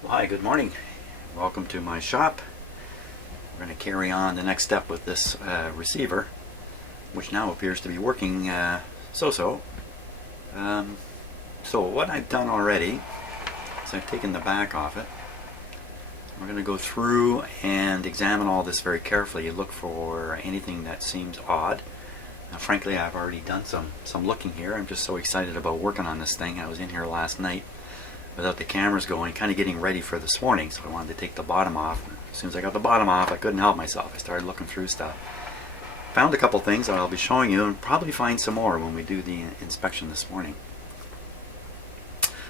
Well, hi, good morning. Welcome to my shop. We're going to carry on the next step with this receiver, which now appears to be working so-so. So what I've done already is I've taken the back off it. We're going to go through and examine all this very carefully, look for anything that seems odd. Now, frankly, I've already done some looking here. I'm just so excited about working on this thing. I was in here last night without the cameras going, kind of getting ready for this morning, so I wanted to take the bottom off. As soon as I got the bottom off, I couldn't help myself. I started looking through stuff. Found a couple things that I'll be showing you, and probably find some more when we do the inspection this morning.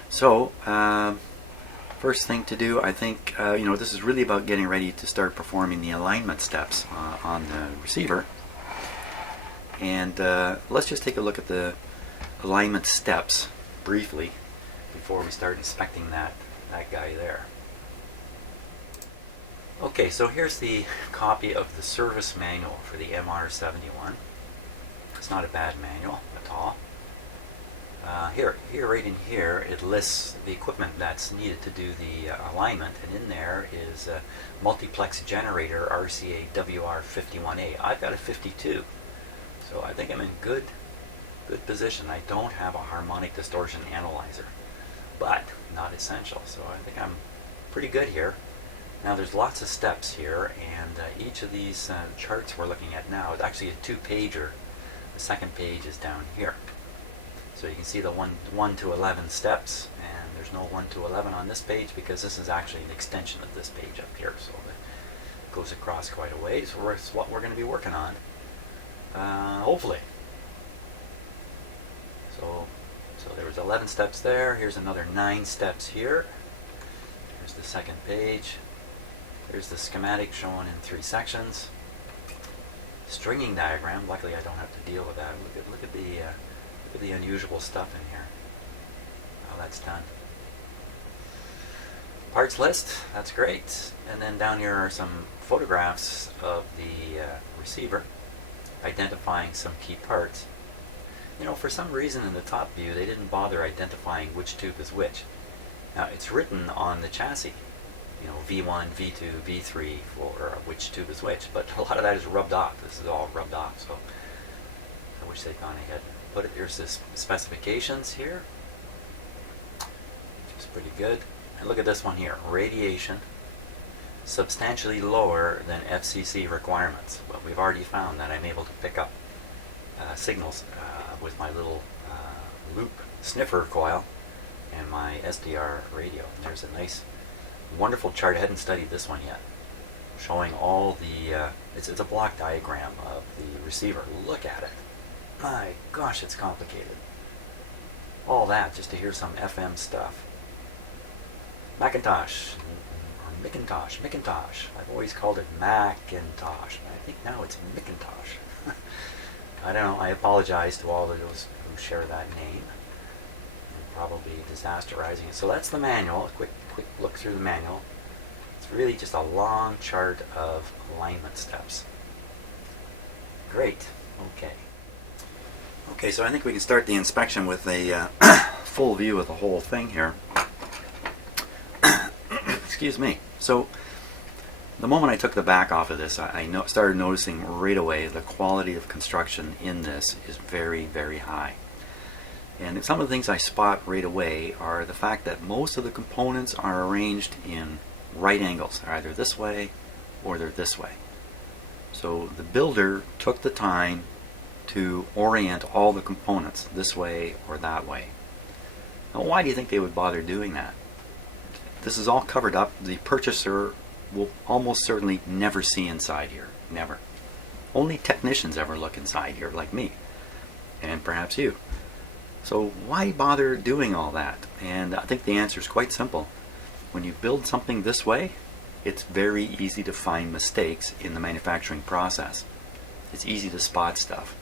So, first thing to do, I think, this is really about getting ready to start performing the alignment steps on the receiver. And let's just take a look at the alignment steps briefly before we start inspecting that guy there. Okay, so here's the copy of the service manual for the MR71. It's not a bad manual at all. Here, right in here, it lists the equipment that's needed to do the alignment, and in there is a multiplex generator RCA WR51A. I've got a 52, so I think I'm in good position. I don't have a harmonic distortion analyzer, but not essential, so I think I'm pretty good here. Now there's lots of steps here, and each of these charts we're looking at now is actually a two-pager. The second page is down here. So you can see the 1 to 11 steps, and there's no 1 to 11 on this page because this is actually an extension of this page up here, so it goes across quite a ways. So it's what we're going to be working on, hopefully. So there was 11 steps there. Here's another 9 steps here. Here's the second page. Here's the schematic shown in 3 sections. Stringing diagram. Luckily, I don't have to deal with that. Look at the unusual stuff in here. How that's done. Parts list. That's great. And then down here are some photographs of the receiver, identifying some key parts. You know, for some reason in the top view, they didn't bother identifying which tube is which. Now, it's written on the chassis, V1, V2, V3 for which tube is which, but a lot of that is rubbed off. This is all rubbed off, so I wish they'd gone ahead and put it. There's the specifications here, which is pretty good. And look at this one here, radiation, substantially lower than FCC requirements. Well, we've already found that I'm able to pick up signals with my little loop sniffer coil and my SDR radio. And there's a nice, wonderful chart. I hadn't studied this one yet, showing all the, it's a block diagram of the receiver. Look at it. My gosh, it's complicated. All that just to hear some FM stuff. McIntosh, or McIntosh. I've always called it Macintosh. I think now it's McIntosh. I don't know. I apologize to all of those who share that name. I'm probably disasterizing it. So that's the manual. A quick look through the manual. It's really just a long chart of alignment steps. Great. Okay, so I think we can start the inspection with a full view of the whole thing here. Excuse me. So the moment I took the back off of this, I started noticing right away the quality of construction in this is very, very high. And some of the things I spot right away are the fact that most of the components are arranged in right angles. They're either this way or they're this way. So the builder took the time to orient all the components this way or that way. Now, why do you think they would bother doing that? This is all covered up. The purchaser will almost certainly never see inside here. Never. Only technicians ever look inside here, like me, and perhaps you. So why bother doing all that? And I think the answer is quite simple. When you build something this way, it's very easy to find mistakes in the manufacturing process. It's easy to spot stuff.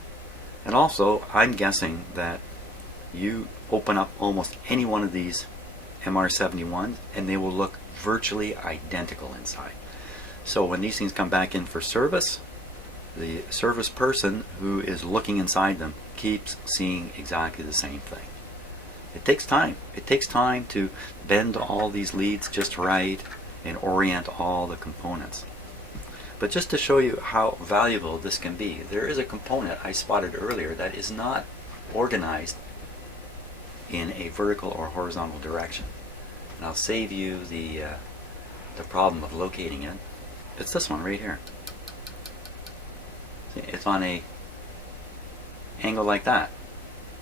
And also, I'm guessing that you open up almost any one of these MR71s and they will look virtually identical inside. So when these things come back in for service, the service person who is looking inside them keeps seeing exactly the same thing. It takes time. It takes time to bend all these leads just right and orient all the components. But just to show you how valuable this can be, there is a component I spotted earlier that is not organized in a vertical or horizontal direction. And I'll save you the problem of locating it. It's this one right here. See, it's on a angle like that.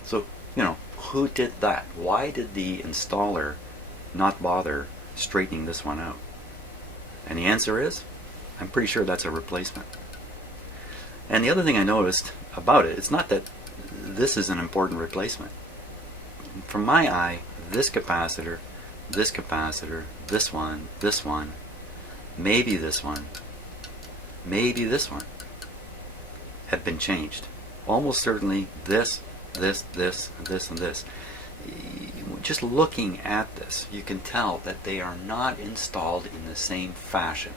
So, you know, who did that? Why did the installer not bother straightening this one out? And the answer is, I'm pretty sure that's a replacement. And the other thing I noticed about it, it's not that this is an important replacement. From my eye, this capacitor, this capacitor, this one, maybe this one have been changed. Almost certainly this, and this. Just looking at this, you can tell that they are not installed in the same fashion.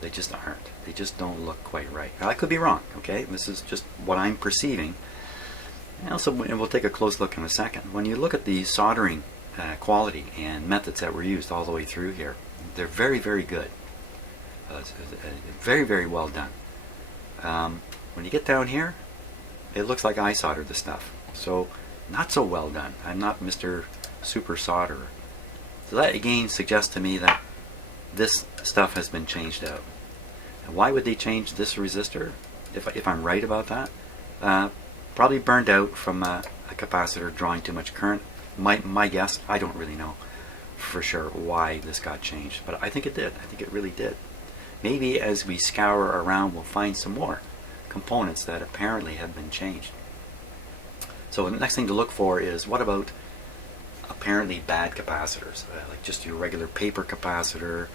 They just aren't. They just don't look quite right. Now, I could be wrong, okay? This is just what I'm perceiving. And also, and we'll take a close look in a second. When you look at the soldering quality and methods that were used all the way through here, they're very, very good. Very, very well done. When you get down here, it looks like I soldered the stuff. So, not so well done. I'm not Mr. Super Solderer. So that again suggests to me that this stuff has been changed out. And why would they change this resistor? If I'm right about that, probably burned out from a capacitor drawing too much current. My guess, I don't really know for sure why this got changed, but I think it did. I think it really did. Maybe as we scour around, we'll find some more components that apparently have been changed. So the next thing to look for is, what about apparently bad capacitors, like just your regular paper capacitor,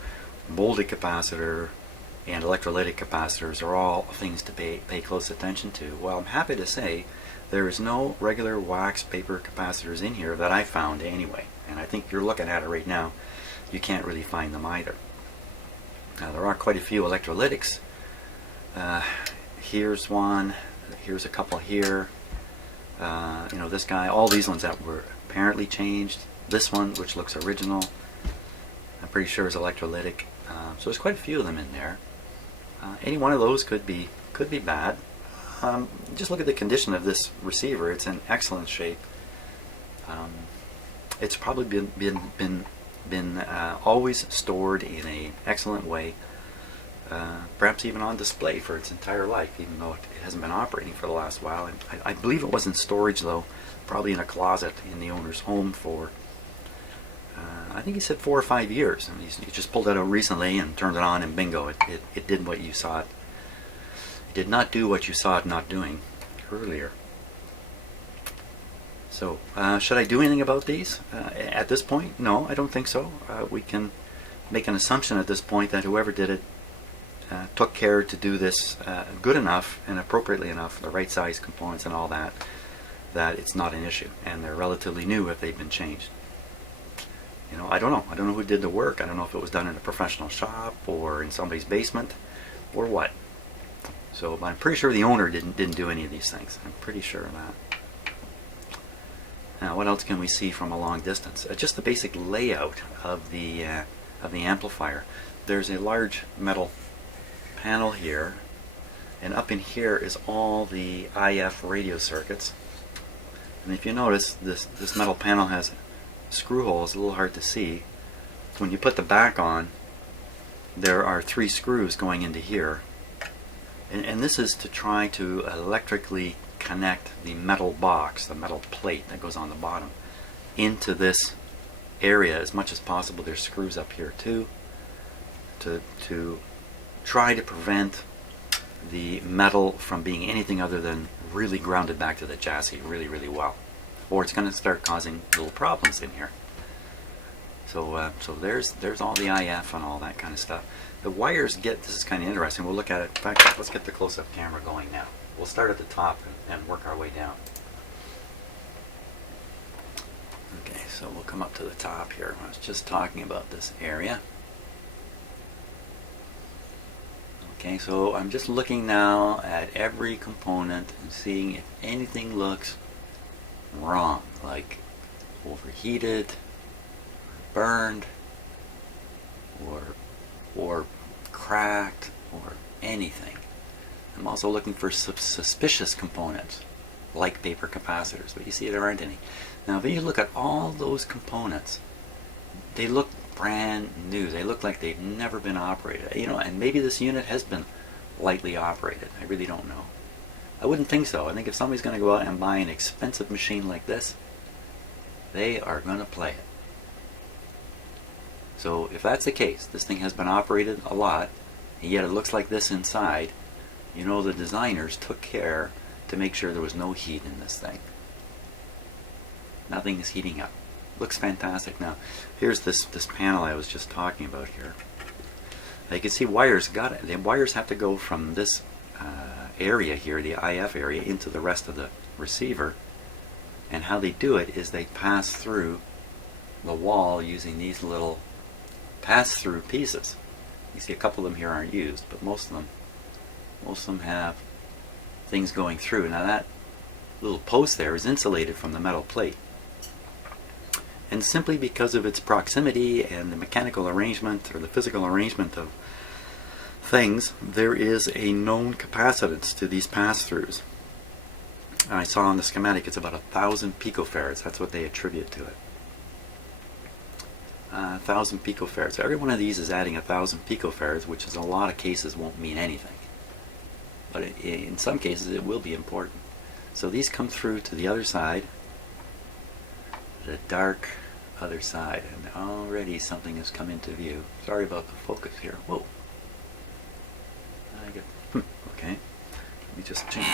molded capacitor, and electrolytic capacitors are all things to pay close attention to. Well, I'm happy to say there is no regular wax paper capacitors in here that I found anyway, and I think you're looking at it right now, you can't really find them either. Now there are quite a few electrolytics. Here's one, here's a couple here. You know, this guy, all these ones that were apparently changed. This one, which looks original, I'm pretty sure is electrolytic. So there's quite a few of them in there. Any one of those could be bad. Just look at the condition of this receiver. It's in excellent shape. It's probably been always stored in an excellent way. Perhaps even on display for its entire life, even though it hasn't been operating for the last while. And I believe it was in storage, though, probably in a closet in the owner's home for, I think he said 4 or 5 years. And he just pulled it out recently and turned it on, and bingo, it did what you saw it. It did not do what you saw it not doing earlier. So, should I do anything about these at this point? No, I don't think so. We can make an assumption at this point that whoever did it took care to do this good enough and appropriately enough, the right size components and all that, that it's not an issue, and they're relatively new if they've been changed. You know, I don't know. I don't know who did the work. I don't know if it was done in a professional shop or in somebody's basement or what. So I'm pretty sure the owner didn't do any of these things. I'm pretty sure of that. Now, what else can we see from a long distance? Just the basic layout of the amplifier. There's a large metal panel here, and up in here is all the IF radio circuits. And if you notice, this metal panel has screw holes, a little hard to see. When you put the back on, there are 3 screws going into here, and this is to try to electrically connect the metal box, the metal plate that goes on the bottom, into this area as much as possible. There's screws up here too, to try to prevent the metal from being anything other than really grounded back to the chassis really, really well, or it's going to start causing little problems in here. So there's all the IF and all that kind of stuff. The wires this is kind of interesting. We'll look at it. In fact, let's get the close-up camera going now. We'll start at the top and work our way down. Okay, so we'll come up to the top here. I was just talking about this area. Okay, so I'm just looking now at every component and seeing if anything looks wrong, like overheated, burned, or cracked, or anything. I'm also looking for suspicious components, like paper capacitors, but you see there aren't any. Now if you look at all those components, they look brand new. They look like they've never been operated. You know, and maybe this unit has been lightly operated. I really don't know. I wouldn't think so. I think if somebody's going to go out and buy an expensive machine like this, they are going to play it. So if that's the case, this thing has been operated a lot, and yet it looks like this inside, you know the designers took care to make sure there was no heat in this thing. Nothing is heating up. Looks fantastic. Now, here's this panel I was just talking about here. Now you can see wires got it. The wires have to go from this area here, the IF area, into the rest of the receiver. And how they do it is they pass through the wall using these little pass-through pieces. You see a couple of them here aren't used, but most of them have things going through. Now that little post there is insulated from the metal plate. And simply because of its proximity and the mechanical arrangement or the physical arrangement of things, there is a known capacitance to these pass-throughs. I saw on the schematic it's about 1,000 picofarads. That's what they attribute to it. 1,000 picofarads. So every one of these is adding 1,000 picofarads, which in a lot of cases won't mean anything. But in some cases it will be important. So these come through to the other side, the dark other side, and already something has come into view. Sorry about the focus here. Whoa. Okay. Let me just change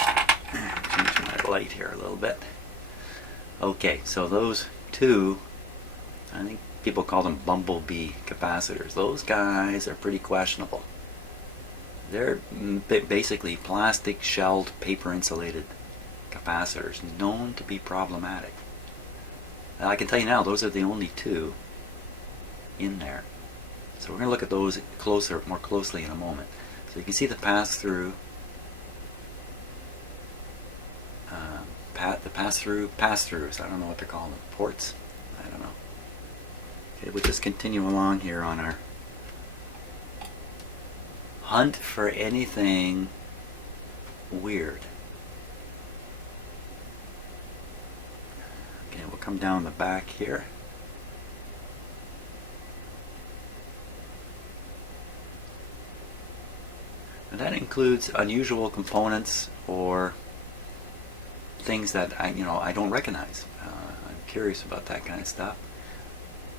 my light here a little bit. Okay, so those two, I think people call them bumblebee capacitors. Those guys are pretty questionable. They're basically plastic shelled paper insulated capacitors known to be problematic. Now, I can tell you now, those are the only two in there. So we're going to look at those more closely in a moment. So you can see the pass-through, pass-throughs. I don't know what they're called, ports. I don't know. Okay, we'll just continue along here on our hunt for anything weird. Okay, we'll come down the back here. And that includes unusual components or things that I don't recognize. I'm curious about that kind of stuff.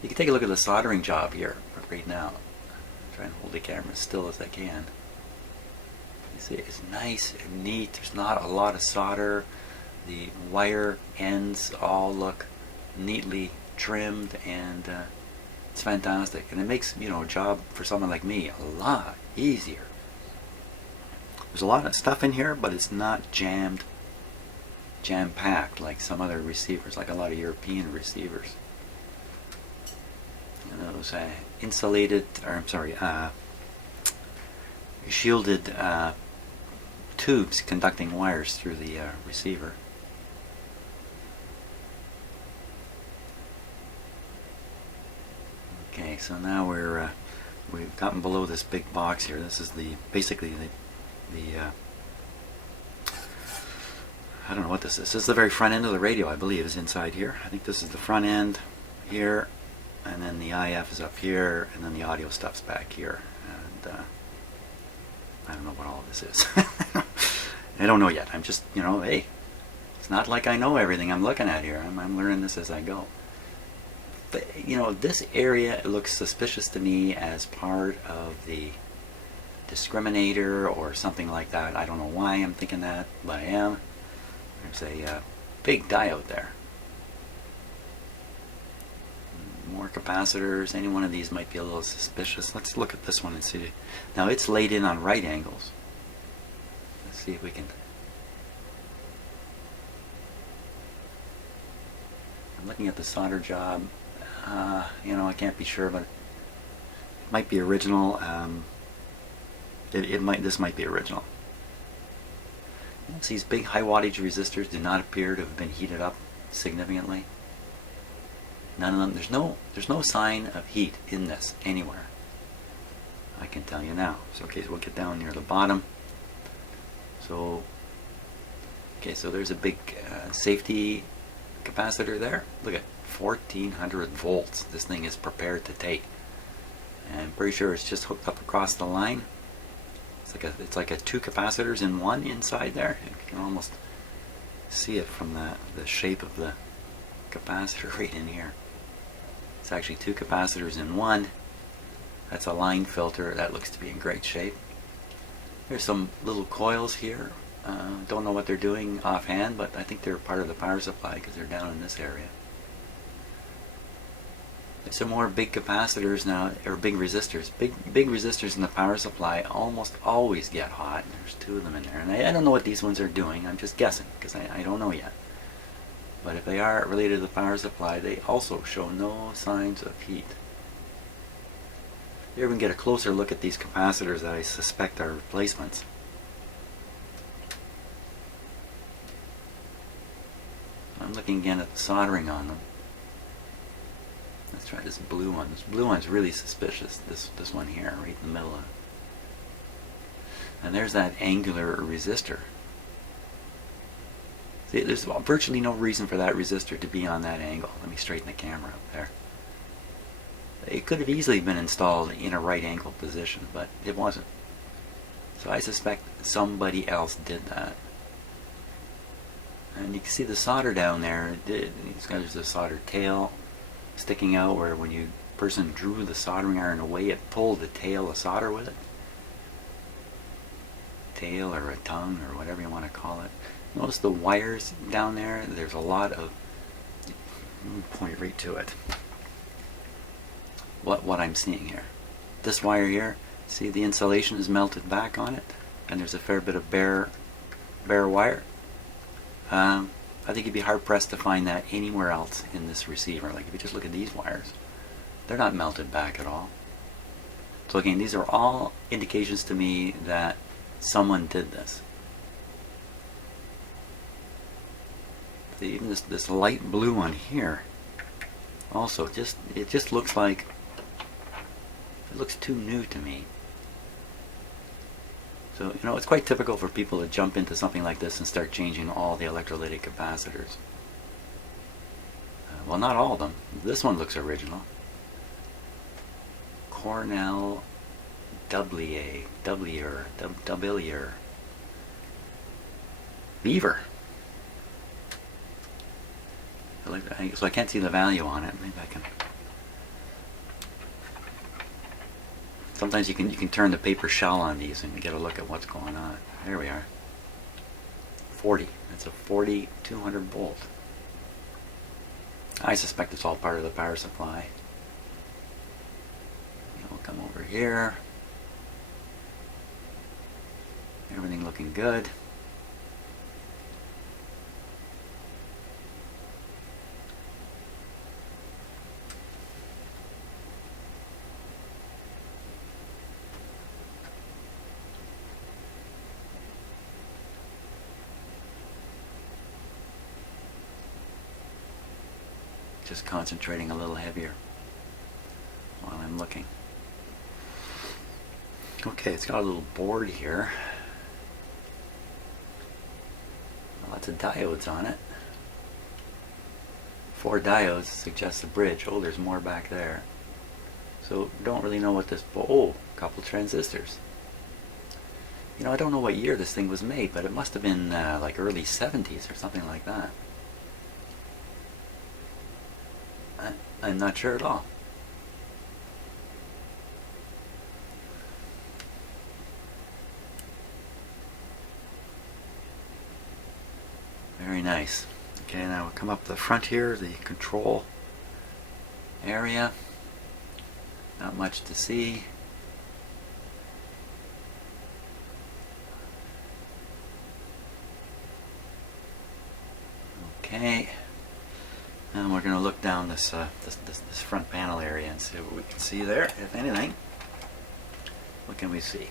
You can take a look at the soldering job here right now. Try and hold the camera as still as I can. You see, it's nice and neat. There's not a lot of solder. The wire ends all look neatly trimmed, and it's fantastic. And it makes a job for someone like me a lot easier. There's a lot of stuff in here, but it's not jam-packed like some other receivers, like a lot of European receivers. Those shielded tubes conducting wires through the receiver. Okay, so now we've gotten below this big box here. This is basically the I don't know what this is. This is the very front end of the radio, I believe, is inside here. I think this is the front end here, and then the IF is up here, and then the audio stuff's back here. And I don't know what all of this is. I don't know yet. I'm just, hey, it's not like I know everything I'm looking at here. I'm learning this as I go. But, this area looks suspicious to me as part of the discriminator or something like that. I don't know why I'm thinking that, but I am. There's a big diode there. More capacitors. Any one of these might be a little suspicious. Let's look at this one and see. Now it's laid in on right angles. Let's see if we can. I'm looking at the solder job. I can't be sure, but it might be original. This might be original. These big high wattage resistors do not appear to have been heated up significantly. None of them. There's no sign of heat in this anywhere. I can tell you now. So okay, so we'll get down near the bottom. So okay, so there's a big safety capacitor there. Look at 1400 volts. This thing is prepared to take. And I'm pretty sure it's just hooked up across the line. It's like a two capacitors in one inside there. You can almost see it from the shape of the capacitor right in here. It's actually two capacitors in one. That's a line filter. That looks to be in great shape. There's some little coils here. Don't know what they're doing offhand, but I think they're part of the power supply because they're down in this area. There's some more big capacitors now, or big resistors. Big resistors in the power supply almost always get hot. There's two of them in there. And I don't know what these ones are doing. I'm just guessing because I don't know yet. But if they are related to the power supply, they also show no signs of heat. Here we can get a closer look at these capacitors that I suspect are replacements. I'm looking again at the soldering on them. Let's try this blue one. This blue one's really suspicious. This one here, right in the middle of it. And there's that angular resistor. See, there's virtually no reason for that resistor to be on that angle. Let me straighten the camera up there. It could have easily been installed in a right angle position, but it wasn't. So I suspect somebody else did that. And you can see the solder down there. There's a solder tail sticking out where when you person drew the soldering iron away, it pulled the tail of solder with it. Tail or a tongue or whatever you want to call it. Notice the wires down there. There's a lot of. Let me point right to it. What I'm seeing here. This wire here. See, the insulation is melted back on it, and there's a fair bit of bare wire. I think you'd be hard pressed to find that anywhere else in this receiver. Like if you just look at these wires, they're not melted back at all. So again, these are all indications to me that someone did this. See, even this light blue one here, also it just looks like it looks too new to me. So, it's quite typical for people to jump into something like this and start changing all the electrolytic capacitors. Well, not all of them. This one looks original. Cornell Doublier. Beaver. So I can't see the value on it. Maybe I can. Sometimes you can turn the paper shell on these and get a look at what's going on. There we are. 40. That's a 40 200 volt. I suspect it's all part of the power supply. We'll come over here. Everything looking good. Just concentrating a little heavier while I'm looking. Okay, it's got a little board here. Lots of diodes on it. 4 diodes suggests a bridge. Oh, there's more back there. So don't really know what this. Oh, a couple transistors. I don't know what year this thing was made, but it must have been like early 70s or something like that. I'm not sure at all. Very nice. Okay, now we'll come up the front here, the control area. Not much to see. Okay. And we're going to look down this front panel area and see what we can see there, if anything. What can we see?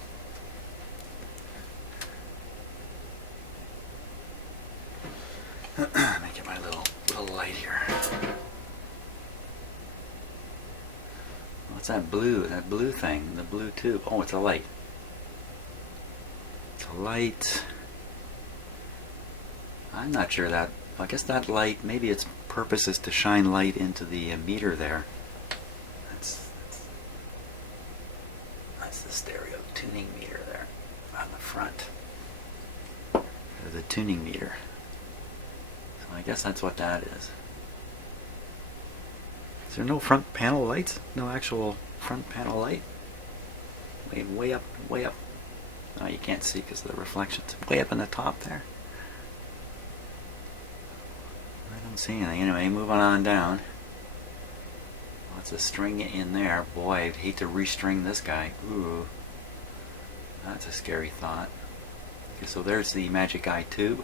Let me get my little light here. What's that blue? That blue thing, the blue tube. Oh, it's a light. It's a light. I'm not sure that. I guess that light, maybe its purpose is to shine light into the meter there. That's the stereo tuning meter there on the front. The tuning meter. So I guess that's what that is. Is there no front panel lights? No actual front panel light? Way up, way up. Oh, you can't see because of the reflections. Way up in the top there. I don't see anything. Anyway, moving on down. Lots of string in there. Boy, I'd hate to restring this guy. Ooh. That's a scary thought. Okay, so there's the Magic Eye tube.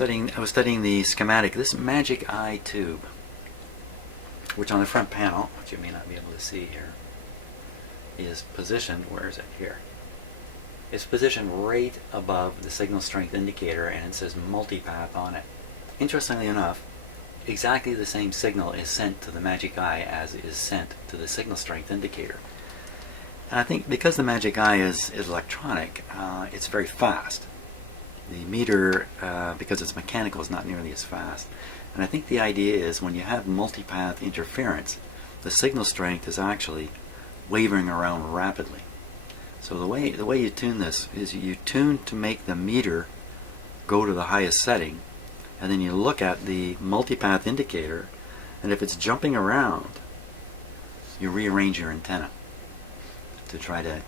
I was studying the schematic. This Magic Eye tube, which on the front panel, which you may not be able to see here, is positioned, where is it? Here. It's positioned right above the signal strength indicator, and it says multipath on it. Interestingly enough, exactly the same signal is sent to the Magic Eye as is sent to the signal strength indicator. And I think because the Magic Eye is electronic, it's very fast. The meter, because it's mechanical, is not nearly as fast. And I think the idea is when you have multipath interference, the signal strength is actually wavering around rapidly. So the way you tune this is you tune to make the meter go to the highest setting, and then you look at the multipath indicator, and if it's jumping around, you rearrange your antenna to try to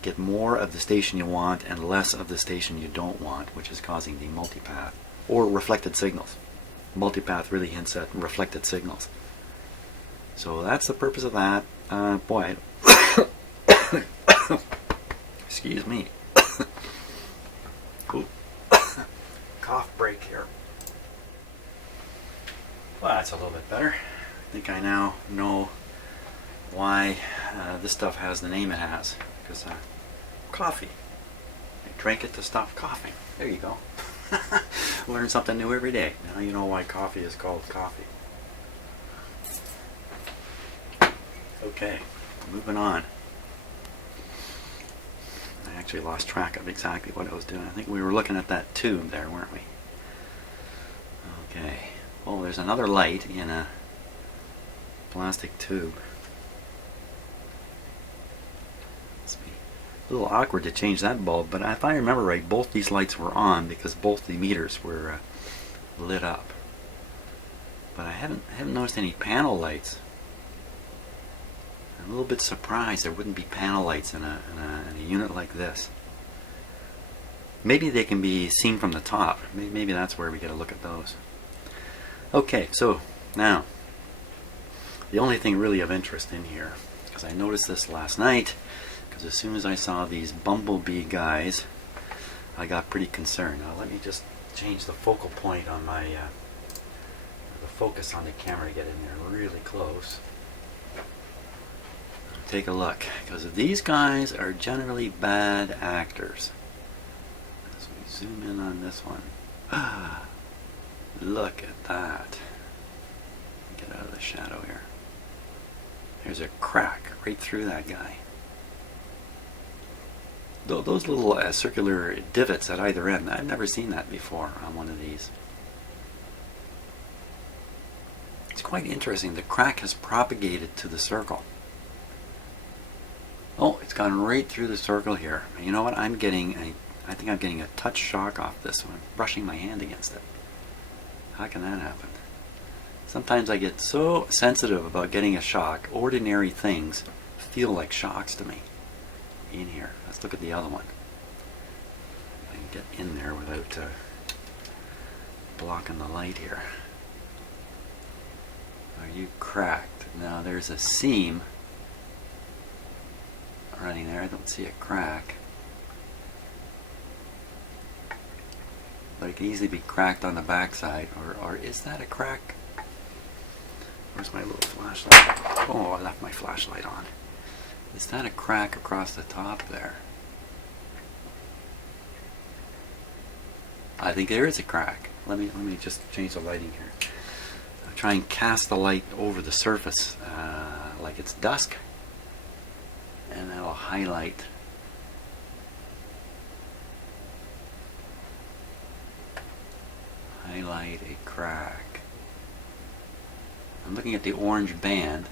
get more of the station you want and less of the station you don't want, which is causing the multipath or reflected signals. Multipath really hints at reflected signals. So that's the purpose of that. Boy, excuse me. Cool. Cough break here. Well, that's a little bit better. I think I now know why this stuff has the name it has. Because coffee. I drank it to stop coughing. There you go. Learn something new every day. Now you know why coffee is called coffee. Okay, moving on. I actually lost track of exactly what I was doing. I think we were looking at that tube there, weren't we? Okay. Oh, there's another light in a plastic tube. It's a little awkward to change that bulb, but if I remember right, both these lights were on because both the meters were lit up. But I haven't noticed any panel lights. I'm a little bit surprised there wouldn't be panel lights in a unit like this. Maybe they can be seen from the top. Maybe that's where we get a look at those. Okay, so now the only thing really of interest in here, because I noticed this last night, because as soon as I saw these bumblebee guys, I got pretty concerned. Now let me just change the focal point on my the focus on the camera to get in there really close. Take a look, because these guys are generally bad actors. As we zoom in on this one, look at that. Get out of the shadow here. There's a crack right through that guy. Those little circular divots at either end, I've never seen that before on one of these. It's quite interesting. The crack has propagated to the circle. Oh, it's gone right through the circle here. You know what? I think I'm getting a touch shock off this one. I'm brushing my hand against it. How can that happen? Sometimes I get so sensitive about getting a shock. Ordinary things feel like shocks to me. In here. Let's look at the other one. I can get in there without blocking the light here. Are you cracked? Now there's a seam running there. I don't see a crack, but it can easily be cracked on the backside. Or is that a crack? Where's my little flashlight? Oh, I left my flashlight on. Is that a crack across the top there? I think there is a crack. Let me just change the lighting here. try and cast the light over the surface like it's dusk, and that'll highlight a crack. I'm looking at the orange band.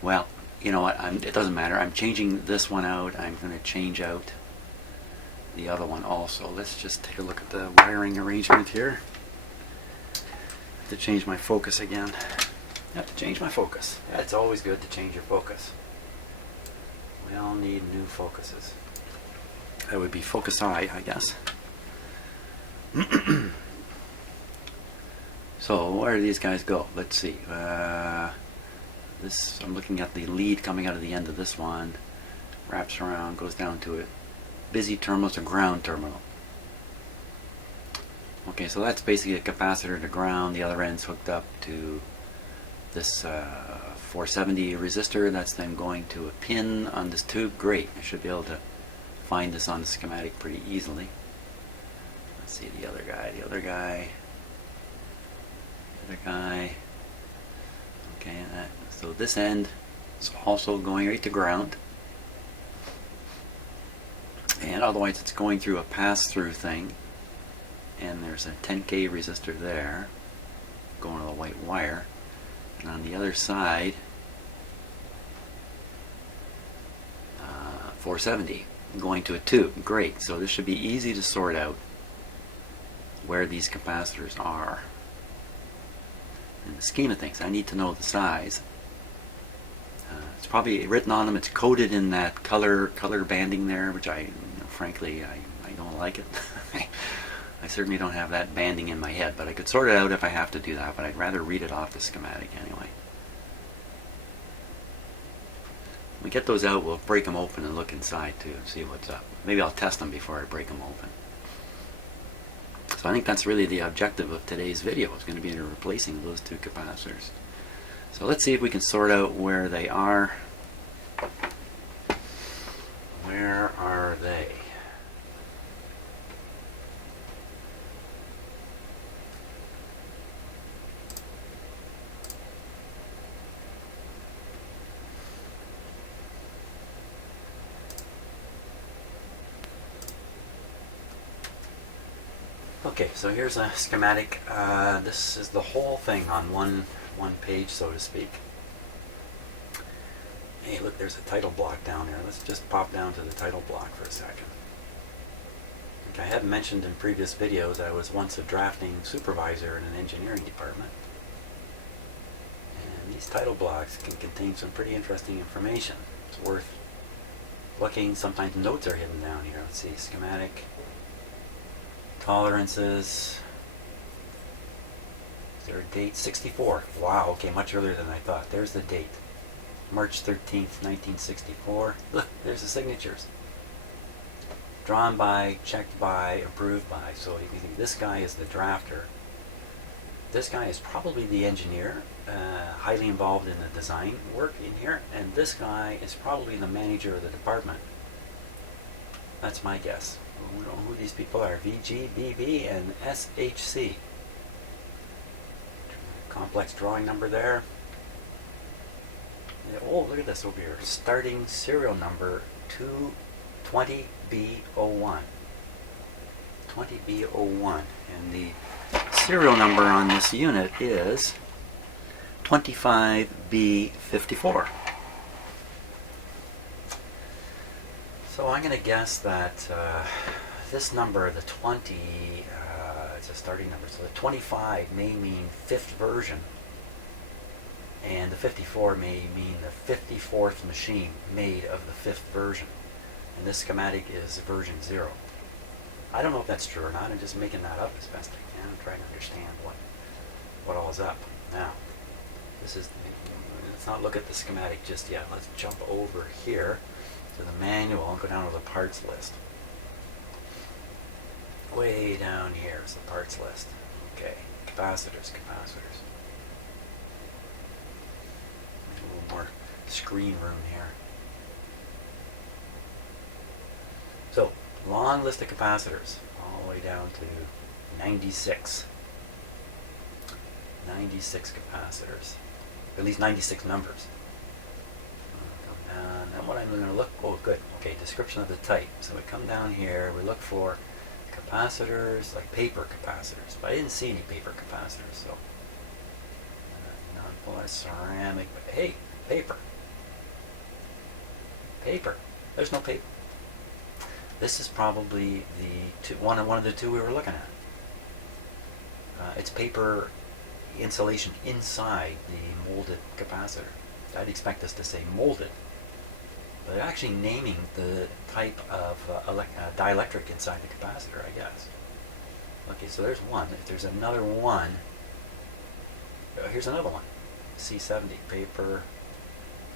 Well, you know what, it doesn't matter. I'm changing this one out. I'm going to change out the other one also. Let's just take a look at the wiring arrangement here. I have to change my focus again. I have to change my focus. Yeah, it's always good to change your focus. We all need new focuses. That would be focus I guess. So where do these guys go? Let's see. This, I'm looking at the lead coming out of the end of this one. Wraps around, goes down to it. Busy terminal to ground terminal. Okay, so that's basically a capacitor to ground. The other end's hooked up to this 470 resistor. That's then going to a pin on this tube. Great, I should be able to find this on the schematic pretty easily. Let's see the other guy. Okay, so this end is also going right to ground. And otherwise it's going through a pass-through thing. And there's a 10K resistor there going to the white wire. And on the other side, 470 going to a tube. Great. So this should be easy to sort out where these capacitors are. In the scheme of things, I need to know the size. It's probably written on them. It's coded in that color banding there, which frankly, I don't like it. I certainly don't have that banding in my head, but I could sort it out if I have to do that, but I'd rather read it off the schematic anyway. When we get those out, we'll break them open and look inside too and see what's up. Maybe I'll test them before I break them open. So I think that's really the objective of today's video. It's going to be in replacing those two capacitors. So let's see if we can sort out where they are. Where are they? Okay, so here's a schematic. This is the whole thing on one page, so to speak. Hey, look, there's a title block down there. Let's just pop down to the title block for a second. Like I had mentioned in previous videos, I was once a drafting supervisor in an engineering department. And these title blocks can contain some pretty interesting information. It's worth looking. Sometimes notes are hidden down here. Let's see, schematic. Tolerances. Is there a date? 64. Wow, okay, much earlier than I thought. There's the date. March 13th, 1964. Look, there's the signatures. Drawn by, checked by, approved by. So you can think this guy is the drafter. This guy is probably the engineer, highly involved in the design work in here. And this guy is probably the manager of the department. That's my guess. We don't know who these people are. VG, BB, and SHC. Complex drawing number there. Yeah, oh, look at this over here. Starting serial number 220B01. 20B01. And the serial number on this unit is 25B54. So I'm going to guess that this number, the 20, it's a starting number, so the 25 may mean 5th version, and the 54 may mean the 54th machine made of the 5th version, and this schematic is version 0. I don't know if that's true or not. I'm just making that up as best I can. I'm trying to understand what all is up. Now, let's not look at the schematic just yet. Let's jump over here to the manual and go down to the parts list. Way down here is the parts list. Okay, capacitors. A little more screen room here. So, long list of capacitors, all the way down to 96. 96 capacitors, at least 96 numbers. Come down, and what I'm going to look, oh good, okay, description of the type. So we come down here, we look for capacitors, like paper capacitors, but I didn't see any paper capacitors, so non-polar ceramic, but hey, paper. Paper. There's no paper. This is probably the one of the two we were looking at. It's paper insulation inside the molded capacitor. I'd expect this to say molded, but they're actually naming the type of dielectric inside the capacitor, I guess. Okay, so there's one. If there's another one, here's another one. C70 paper.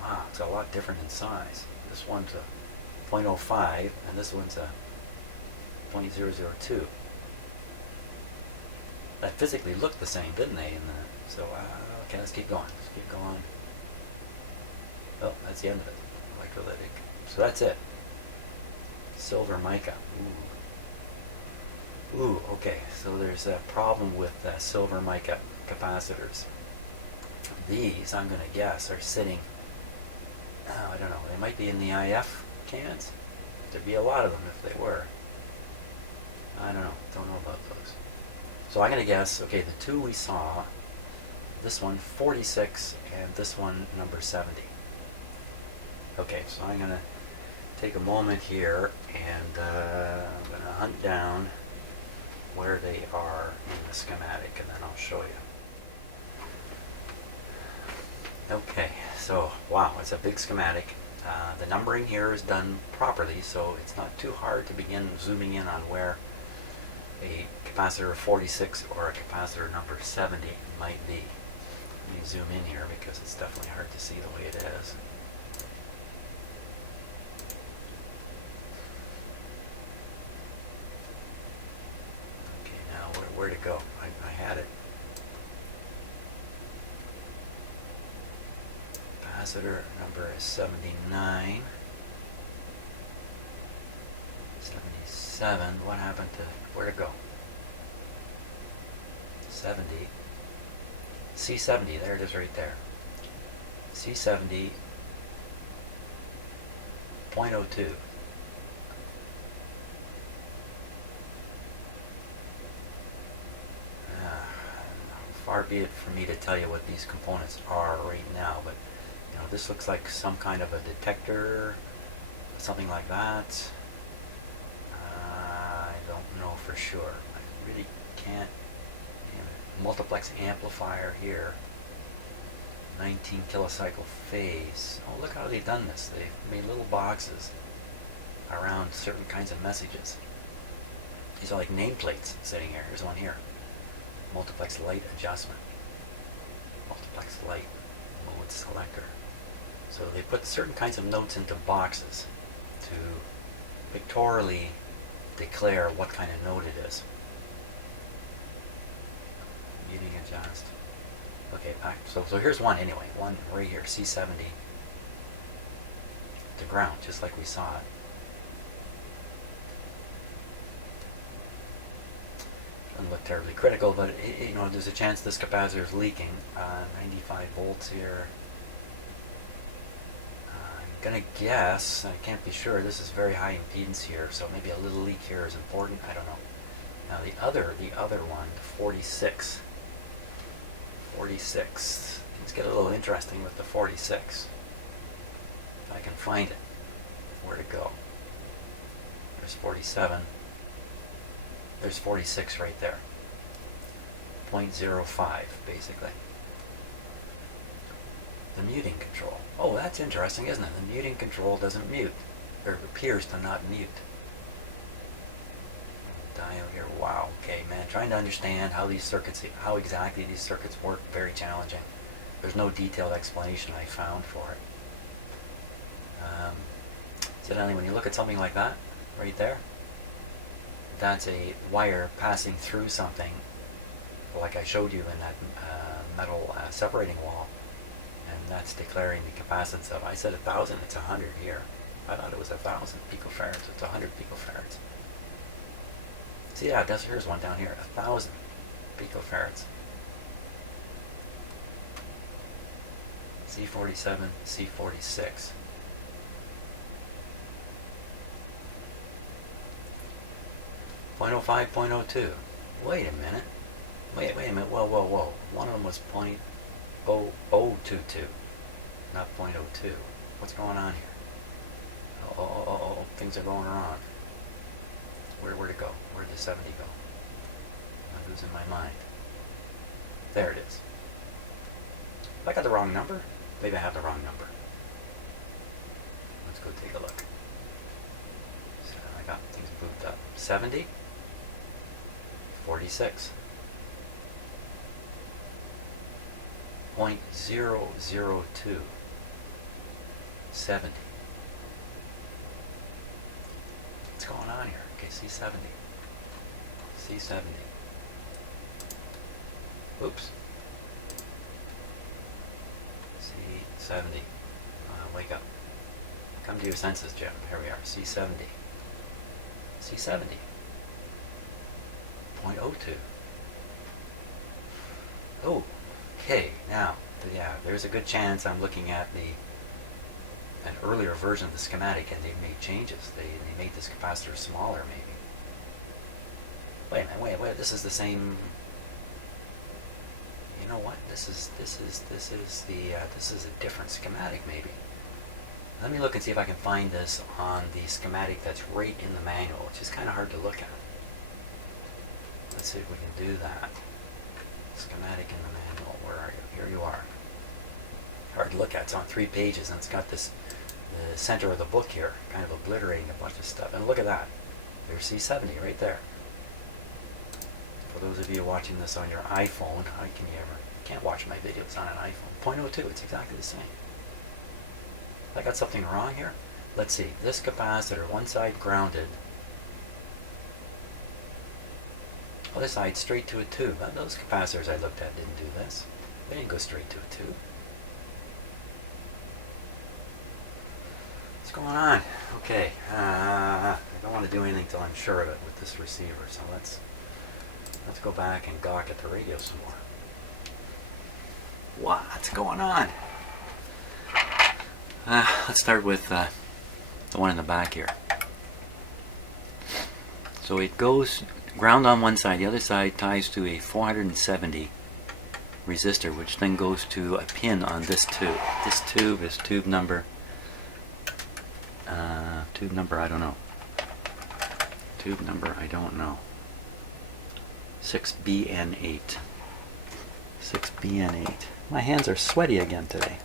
Ah, it's a lot different in size. This one's a 0.05 and this one's a 0.002. That physically looked the same, didn't they? So, okay, let's keep going. Let's keep going. Oh, that's the end of it. Electrolytic. So that's it. Silver mica. Ooh, okay. So there's a problem with silver mica capacitors. These, I'm going to guess, are sitting, I don't know, they might be in the IF cans. There'd be a lot of them if they were. I don't know about those. So I'm going to guess, okay, the two we saw, this one 46 and this one number 70. Okay, so I'm going to take a moment here and I'm going to hunt down where they are in the schematic and then I'll show you. Okay, so wow, it's a big schematic. The numbering here is done properly, so it's not too hard to begin zooming in on where a capacitor 46 or a capacitor number 70 might be. Let me zoom in here because it's definitely hard to see the way it is. Okay, now where to go? I had it. Capacitor number is 79. 77. What happened to where to go? 70. C70. There it is right there. C70. 0.02. Far be it for me to tell you what these components are right now, but you know, this looks like some kind of a detector, something like that. I don't know for sure. I really can't. You know, multiplex amplifier here. 19 kilocycle phase. Oh, look how they've done this. They've made little boxes around certain kinds of messages. These are like nameplates sitting here. Here's one here. Multiplex light adjustment. Multiplex light mode selector. So they put certain kinds of notes into boxes to pictorially declare what kind of note it is. Muting adjust. Okay, back. So here's one anyway. One right here, C70 to ground, just like we saw it. Doesn't look terribly critical, but you know, there's a chance this capacitor is leaking. 95 volts here. I'm gonna guess, I can't be sure, this is very high impedance here, so maybe a little leak here is important. I don't know. Now the other one, 46. 46. Let's get a little interesting with the 46. If I can find it. Where to go? There's 47. There's 46 right there. 0.05, basically. The muting control. Oh, that's interesting, isn't it? The muting control doesn't mute, or appears to not mute. Dial here. Wow. Okay, man. Trying to understand how these circuits, how exactly these circuits work, very challenging. There's no detailed explanation I found for it. Incidentally, when you look at something like that, right there, that's a wire passing through something, like I showed you in that metal separating wall, and that's declaring the capacitance of. I said 1,000. It's 100 here. I thought it was 1,000 picofarads. It's 100 picofarads. See, yeah, here's one down here, 1,000 picofarads. C47, C46. 0.05, 0.02. Wait a minute. Wait a minute. Whoa. One of them was 0.0022, not 0.02. What's going on here? Oh, things are going wrong. Where'd it go? Where'd the 70 go? I'm losing my mind. There it is. Have I got the wrong number? Maybe I have the wrong number. Let's go take a look. So I got things moved up. 70, 46, 0.002, 70. What's going on here? Okay, C70. C70. Oops. C70. Wake up. Come to your senses, Jim. Here we are. C70. C70. 0.02. Oh, okay. Now, yeah, there's a good chance I'm looking at an earlier version of the schematic, and they've made changes. They made this capacitor smaller, maybe. Wait a minute. Wait. This is the same. You know what? This is a different schematic, maybe. Let me look and see if I can find this on the schematic that's right in the manual, which is kind of hard to look at. Let's see if we can do that. Schematic in the manual. Where are you? Here you are. Hard to look at. It's on 3 pages, and it's got the center of the book here, kind of obliterating a bunch of stuff. And look at that. There's C70 right there. For those of you watching this on your iPhone, can't watch my videos on an iPhone. 0.02, it's exactly the same. I got something wrong here? Let's see. This capacitor, one side grounded, other side straight to a tube. Those capacitors I looked at didn't do this. They didn't go straight to a tube. What's going on? Okay. I don't want to do anything until I'm sure of it with this receiver. So let's go back and gawk at the radio some more. What's going on? Let's start with the one in the back here. So it goes ground on one side, the other side ties to a 470 resistor, which then goes to a pin on this tube. This tube is tube number I don't know. Tube number I don't know. 6BN8. 6BN8. My hands are sweaty again today.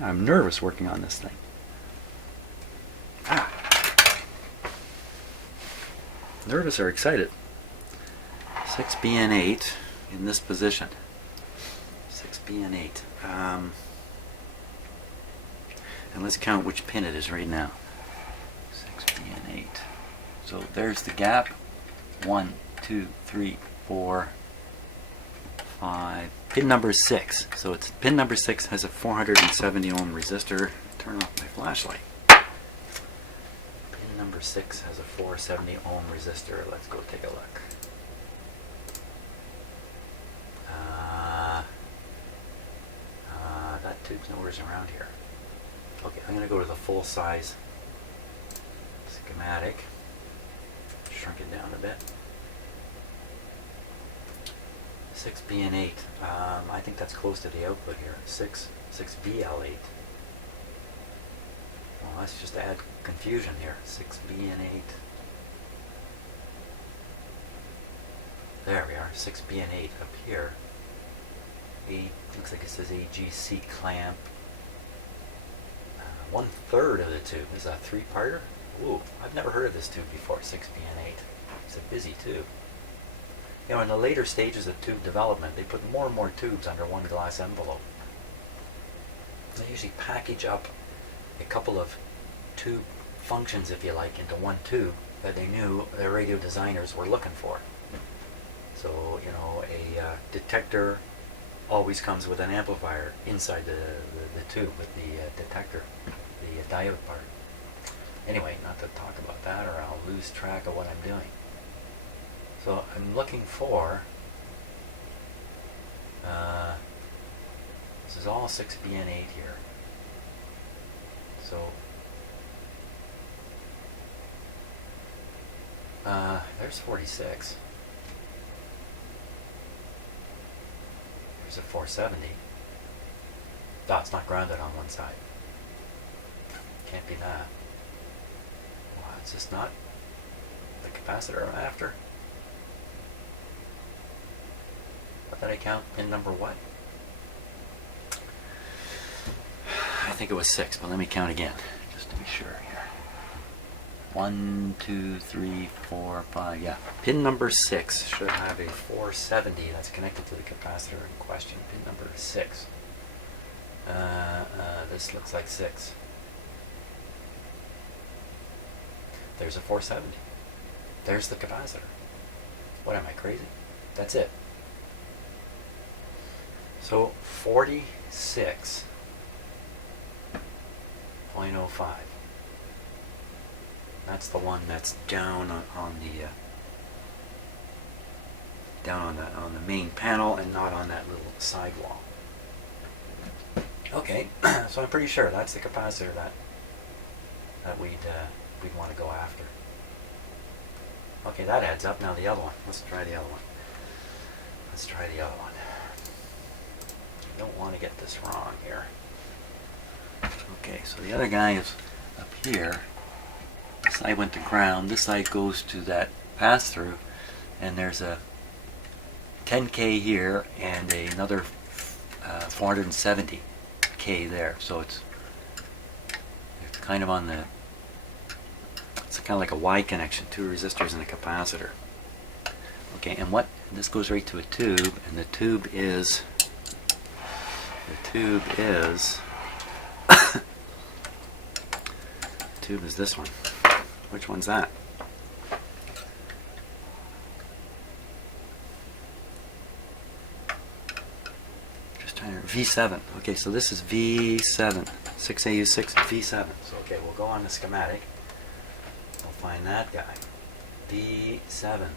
I'm nervous working on this thing. Nervous or excited? 6BN8 in this position. 6BN8. And let's count which pin it is right now. 6BN8. So there's the gap. 1, 2, 3, 4, 5. Pin number 6. So it's pin number 6 has a 470 ohm resistor. Turn off my flashlight. Pin number 6 has a 470 ohm resistor. Let's go take a look. That tube's nowhere around here. Okay, I'm going to go to the full size schematic. Shrink it down a bit. 6BN8. I think that's close to the output here. 6BL8. Well, let's just add confusion here. 6BN8. There we are. 6BN8 up here. Looks like it says AGC clamp. 1/3 of the tube is a 3-parter. Ooh, I've never heard of this tube before. 6BN8. It's a busy tube. You know, in the later stages of tube development, they put more and more tubes under one glass envelope. They usually package up a couple of tube functions, if you like, into one tube that they knew the radio designers were looking for. So, you know, a detector always comes with an amplifier inside the tube with the detector, the diode part. Anyway, not to talk about that or I'll lose track of what I'm doing. So I'm looking for, this is all 6BN8 here. So there's 46. There's a 470. Oh, it's not grounded on one side. Can't be that. Wow, it's just not the capacitor I'm after. What did I count? Pin number what? I think it was 6, but let me count again, just to be sure here. 1, 2, 3, 4, 5, yeah. Pin number 6 should have a 470 that's connected to the capacitor in question. Pin number 6. This looks like 6. There's a 470. There's the capacitor. What am I, crazy? That's it. So 46.05. That's the one that's down on the main panel and not on that little sidewall. Okay, so I'm pretty sure that's the capacitor that we'd want to go after. Okay, that adds up. Now the other one. Let's try the other one. I don't want to get this wrong here. Okay, so the other guy is up here. This side went to ground. This side goes to that pass-through, and there's a 10K here and another 470K there. So it's kind of on the, it's kind of like a Y connection, 2 resistors and a capacitor. Okay, and this goes right to a tube, and the tube is this one. Which one's that? Just trying to, V7. Okay, so this is V7. 6AU6 V7. So okay, we'll go on the schematic. We'll find that guy. V7.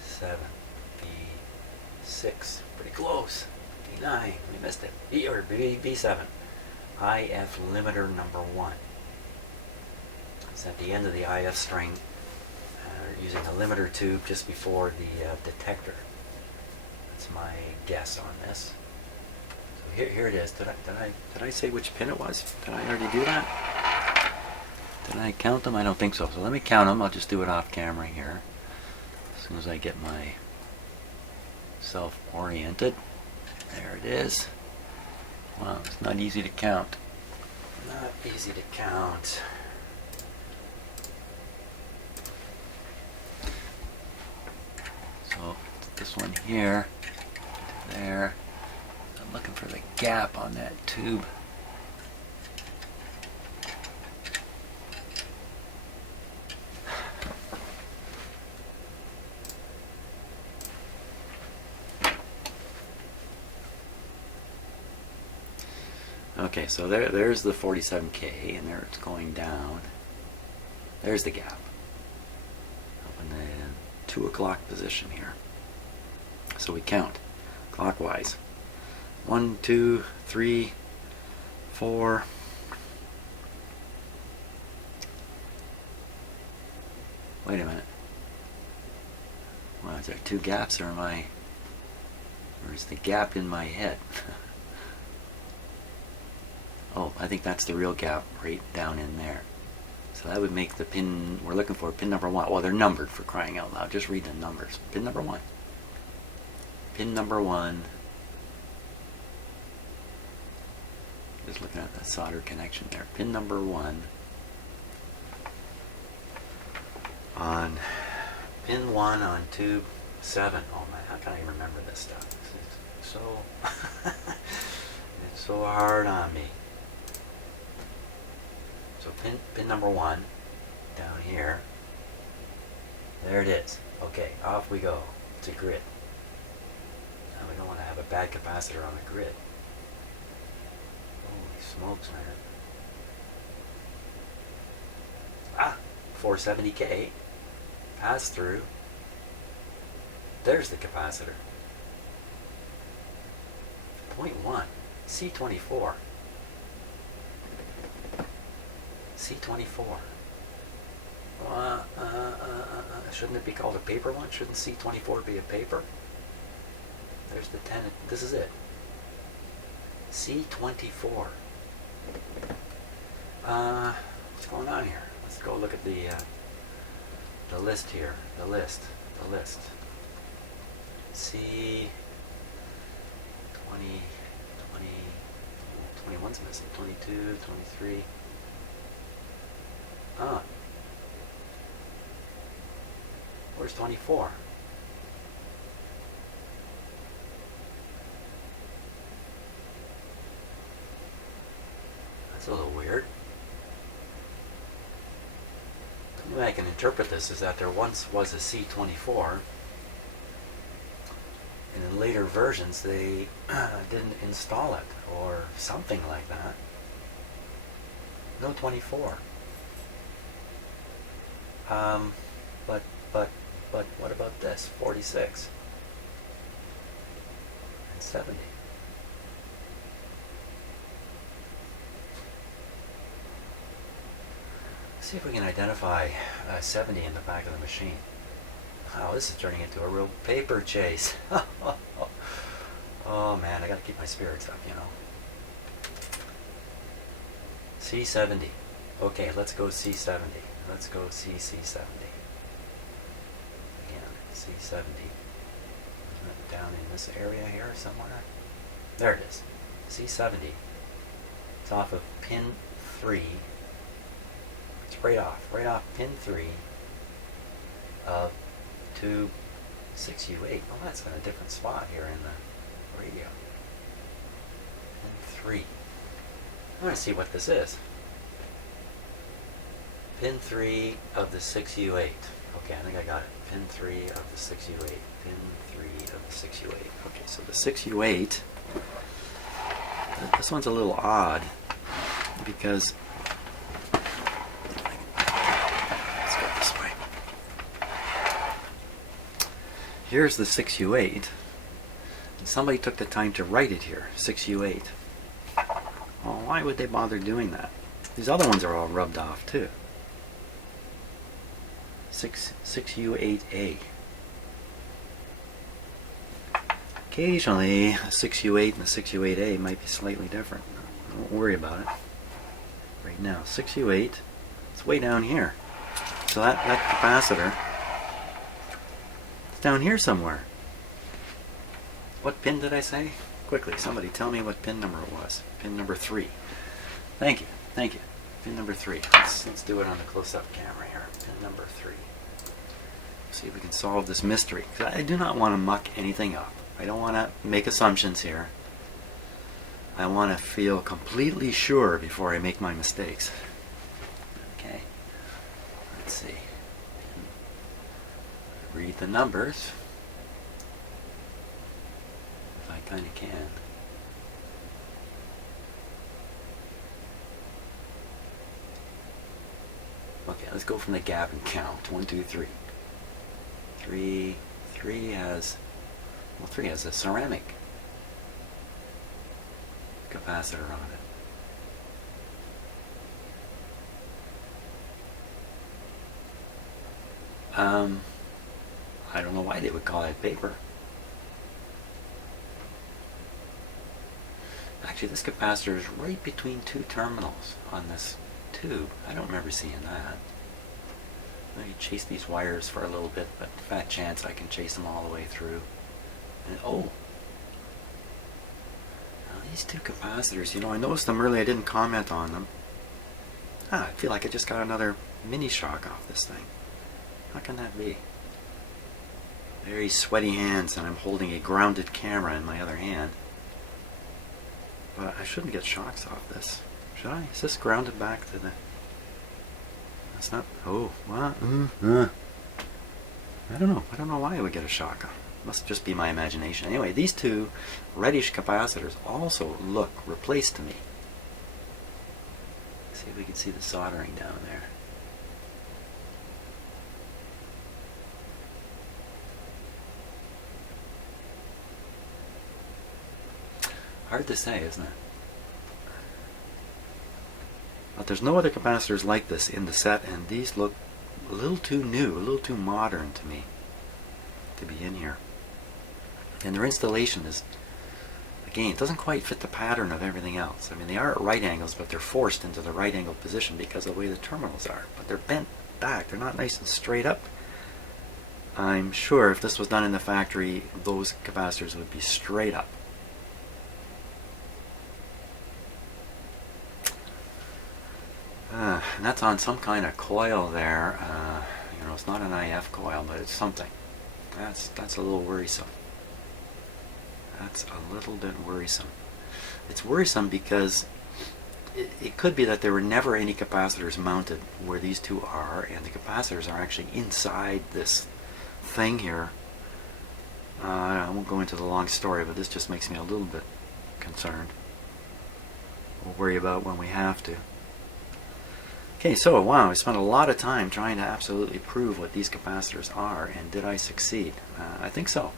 V7. V6. Pretty close. V9. We missed it. V7. IF limiter number 1. It's at the end of the IF string. Using a limiter tube just before the detector. That's my guess on this. So here it is. Did I say which pin it was? Did I already do that? Did I count them? I don't think so. So let me count them. I'll just do it off camera here. As soon as I get myself oriented. There it is. Wow, it's not easy to count. Not easy to count. So this one here, there. I'm looking for the gap on that tube. Okay, so there's the 47K, and there it's going down. There's the gap. Up in the 2 o'clock position here. So we count clockwise. 1, 2, 3, 4. Wait a minute. Well, is there 2 gaps, or is the gap in my head? Oh, I think that's the real gap right down in there. So that would make the pin we're looking for, pin number 1. Well, they're numbered, for crying out loud. Just read the numbers. Pin number 1. Pin number 1. Just looking at that solder connection there. Pin number 1 on pin 1 on tube 7. Oh man, how can I remember this stuff? It's so it's so hard on me. So pin number 1 down here. There it is. Okay, off we go. It's a grid. Now we don't want to have a bad capacitor on the grid. Holy smokes, man. Ah! 470K, pass through. There's the capacitor. 0.1, C24. C24. Shouldn't it be called a paper one? Shouldn't C24 be a paper? There's the 10. This is it. C24. What's going on here? Let's go look at the list here. The list. C 20, 21's missing. 22, 23. Where's 24? That's a little weird. The way I can interpret this is that there once was a C24, and in later versions they didn't install it, or something like that. No 24. But what about this? 46 and 70. Let's see if we can identify 70 in the back of the machine. Oh, this is turning into a real paper chase. Oh man, I gotta keep my spirits up, you know. C70. Okay, let's go C70. Let's go C70. Again, C70. Isn't it down in this area here somewhere? There it is. C70. It's off of pin 3. It's right off pin 3 of tube 6U8. Oh, that's in a different spot here in the radio. Pin 3. I want to see what this is. Pin 3 of the 6U8. Okay, I think I got it. Pin 3 of the 6U8. Pin 3 of the 6U8. Okay, so the 6U8, this one's a little odd because, let's go this way. Here's the 6U8, and somebody took the time to write it here, 6U8. Well, why would they bother doing that? These other ones are all rubbed off too. 6U8A. Occasionally, a 6U8 and a 6U8A might be slightly different. Don't worry about it. Right now, 6U8, it's way down here. So that capacitor, it's down here somewhere. What pin did I say? Quickly, somebody tell me what pin number it was. Pin number 3. Thank you. Pin number 3. Let's do it on the close-up camera here. Pin number 3. See if we can solve this mystery. I do not want to muck anything up. I don't want to make assumptions here. I want to feel completely sure before I make my mistakes. Okay. Let's see. Read the numbers. If I kind of can. Okay, let's go from the gap and count. 1, 2, 3. 3 has, well, 3 has a ceramic capacitor on it. I don't know why they would call it paper. Actually, this capacitor is right between 2 terminals on this tube. I don't remember seeing that. Let me chase these wires for a little bit, but fat chance I can chase them all the way through. And, oh! Now these 2 capacitors, you know, I noticed them early, I didn't comment on them. I feel like I just got another mini shock off this thing. How can that be? Very sweaty hands, and I'm holding a grounded camera in my other hand. But I shouldn't get shocks off this. Should I? Is this grounded back to the... It's not... Oh, what? I don't know. I don't know why I would get a shock. Must just be my imagination. Anyway, these 2 reddish capacitors also look replaced to me. Let's see if we can see the soldering down there. Hard to say, isn't it? But there's no other capacitors like this in the set, and these look a little too new, a little too modern to me to be in here. And their installation is, again, it doesn't quite fit the pattern of everything else. I mean, they are at right angles, but they're forced into the right angle position because of the way the terminals are. But they're bent back. They're not nice and straight up. I'm sure if this was done in the factory, those capacitors would be straight up. And that's on some kind of coil there. You know, it's not an IF coil, but it's something. That's a little worrisome. That's a little bit worrisome. It's worrisome because it could be that there were never any capacitors mounted where these two are, and the capacitors are actually inside this thing here. I won't go into the long story, but this just makes me a little bit concerned. We'll worry about when we have to. Okay, so wow, I spent a lot of time trying to absolutely prove what these capacitors are, and did I succeed? I think so.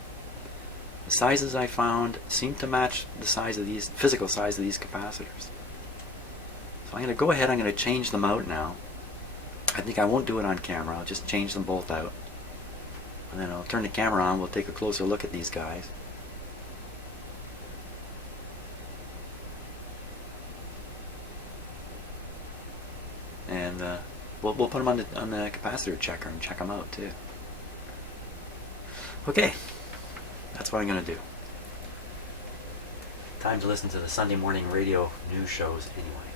The sizes I found seem to match the size of these, physical size of these capacitors. So I'm going to go ahead, I'm going to change them out now. I think I won't do it on camera, I'll just change them both out. And then I'll turn the camera on, we'll take a closer look at these guys. And we'll put them on the capacitor checker and check them out too. Okay, that's what I'm going to do. Time to listen to the Sunday morning radio news shows anyway.